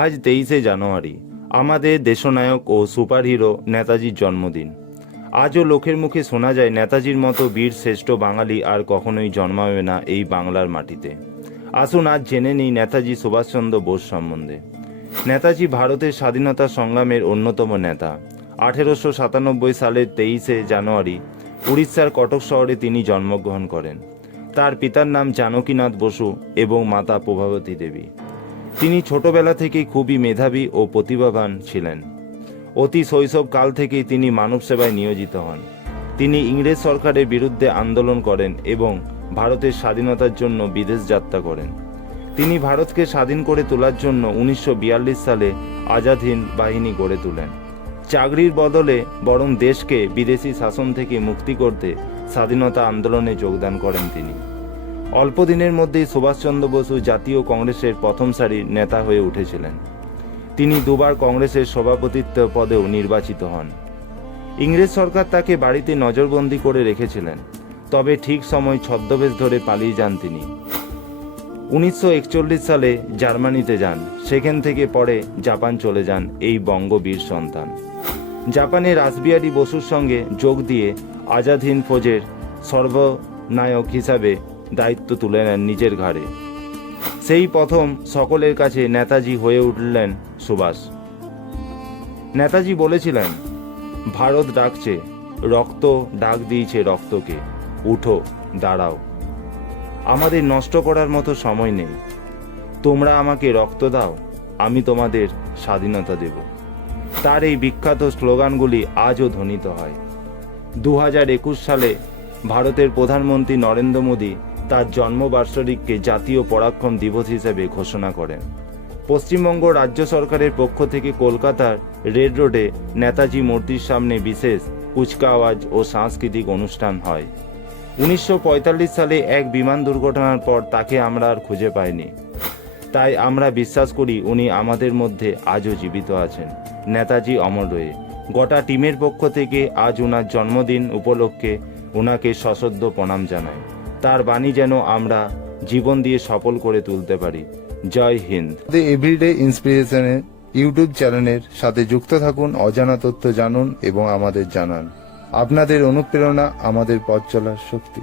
আজ 23শে জানুয়ারি আমাদের দেশনায়ক ও সুপারহিরো নেতাজির জন্মদিন। আজও লোকের মুখে শোনা যায় নেতাজির মতো বীর শ্রেষ্ঠ বাঙালি আর কখনোই জন্মাবে না এই বাংলার মাটিতে। আসুন আজ জেনে নিই নেতাজি সুভাষচন্দ্র বোস সম্বন্ধে। নেতাজি ভারতের স্বাধীনতা সংগ্রামের অন্যতম নেতা। 1897 সালের 23শে জানুয়ারি উড়িষ্যার কটক শহরে তিনি জন্মগ্রহণ করেন। তার পিতার নাম জানকীনাথ বসু এবং মাতা প্রভাবতী দেবী। তিনি ছোটবেলা থেকেই খুবই মেধাবী ও প্রতিভাবান ছিলেন। অতি শৈশবকাল থেকেই তিনি মানব সেবায় নিয়োজিত হন। তিনি ইংরেজ সরকারের বিরুদ্ধে আন্দোলন করেন এবং ভারতের স্বাধীনতার জন্য বিদেশ যাত্রা করেন। তিনি ভারতকে স্বাধীন করে তোলার জন্য 1942 সালে আজাদ হিন্দ বাহিনী গড়ে তোলেন। চাকরির বদলে বরং দেশকে বিদেশি শাসন থেকে মুক্তি করতে স্বাধীনতা আন্দোলনে যোগদান করেন তিনি। অল্প দিনের মধ্যেই সুভাষচন্দ্র বসু জাতীয় কংগ্রেসের প্রথম সারির নেতা হয়ে উঠেছিলেন। তিনি দুবার কংগ্রেসের সভাপতিত্ব পদেও নির্বাচিত হন। ইংরেজ সরকার তাকে বাড়িতে নজরবন্দি করে রেখেছিলেন, তবে ঠিক সময় ছদ্মবেশ ধরে পালিয়ে যান তিনি। 1941 সালে জার্মানিতে যান। সেখান থেকে পরে জাপান চলে যান এই বঙ্গবীর সন্তান। জাপানে রাসবিহারী বসুর সঙ্গে যোগ দিয়ে আজাদ হিন্দ ফৌজের সর্বনায়ক হিসাবে দায়িত্ব তুলে নেন নিজের ঘাড়ে। সেই প্রথম সকলের কাছে নেতাজি হয়ে উঠলেন সুভাষ। নেতাজি বলেছিলেন, ভারত ডাকছে, রক্ত ডাক দিয়েছে রক্তকে, উঠো, দাঁড়াও। আমাদের নষ্ট করার মতো সময় নেই। তোমরা আমাকে রক্ত দাও, আমি তোমাদের স্বাধীনতা দেব। তার এই বিখ্যাত স্লোগানগুলি আজও ধ্বনিত হয়। 2021 সালে ভারতের প্রধানমন্ত্রী নরেন্দ্র মোদী তার জন্মবার্ষিকীকে জাতীয় পরাক্রম দিবস হিসেবে ঘোষণা করেন। পশ্চিমবঙ্গ রাজ্য সরকারের পক্ষ থেকে কলকাতার রেড রোডে নেতাজি মূর্তির সামনে বিশেষ কুচকাওয়াজ ও সাংস্কৃতিক অনুষ্ঠান হয়। 1945 সালে এক বিমান দুর্ঘটনার পর তাকে আমরা আর খুঁজে পাইনি। তাই আমরা বিশ্বাস করি উনি আমাদের মধ্যে আজও জীবিত আছেন। নেতাজি অমর রয়ে। গোটা টিমের পক্ষ থেকে আজ ওনার জন্মদিন উপলক্ষে ওনাকে সশ্রদ্ধ প্রণাম জানাই। তার বাণী যেন আমরা জীবন দিয়ে সফল করে তুলতে পারি। জয় হিন্দ। এভরিডে ইন্সপিরেশনের ইউটিউব চ্যানেলের সাথে যুক্ত থাকুন, অজানা তথ্য জানুন এবং আমাদের জানান। আপনাদের অনুপ্রেরণা আমাদের পথ চলার শক্তি।